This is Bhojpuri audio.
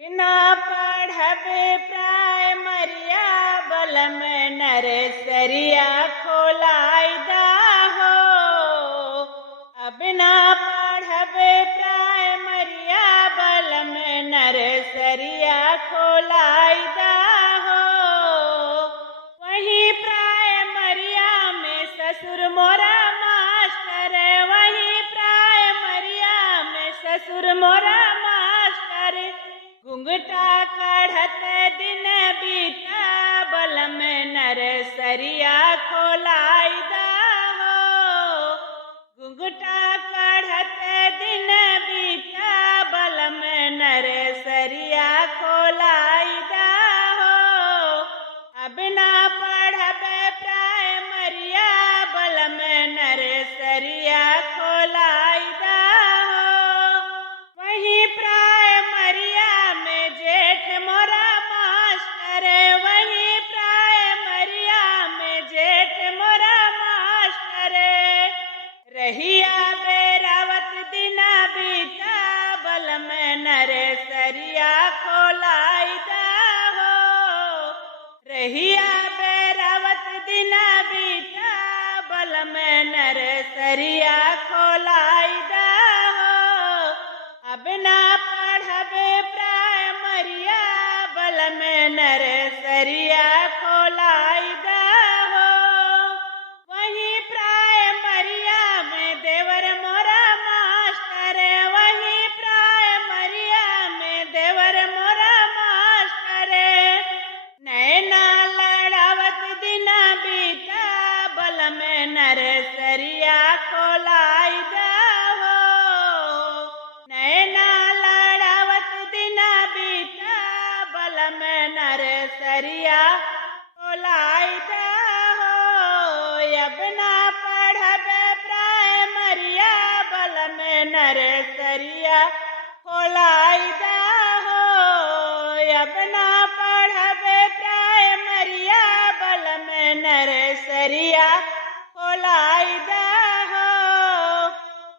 बिना पढ़बे प्राइमरिया बलम नर्सरिया खोलाइदा हो। बिना पढ़बे प्राइमरिया बलम नर्सरिया खोलाइदा हो। वहीं प्राइमरिया में ससुर मोरा मास्टर, वहीं प्राइमरिया में ससुर मोरा मास्टर। घुंघटा काढ़त दिन बीता बलम नर्सरिया खोलाइदा हो। घुंघटा काढ़त दिन बीता बलम नर्सरिया खोलाइदा हो। बिना पढ़बे प्राइमरिया बलम नर्सरिया खोलाइदा हो। वहीं प्राइमरिया में जेठ मोरा मास्टर, वहीं प्राइमरिया में जेठ मोरा मास्टर। रहिया बेरावत दिना बीता बलम नर्सरिया खोलाइदा हो। रहिया बेरावत दिना बीता बलम नर्सरिया खोलाइदा हो। बिना पढ़बे प्राइमरिया बलम नर्सरिया खोलाइदा हो। वहीं प्राइमरिया में देवर मोरा मास्टर, वहीं प्राइमरिया में देवर मोरा मास्टर। नैना लड़ावत दिना बीता बलम नर्सरिया खोलाइदा हो। नैना लड़ावत दिना बीता बलम नर्सरिया खोलाइदा हो। बिना पढ़बे प्राइमरिया बलम नर्सरिया खोलाइदा हो। बिना पढ़बे प्राइमरिया बलम नर्सरिया खोलाइदा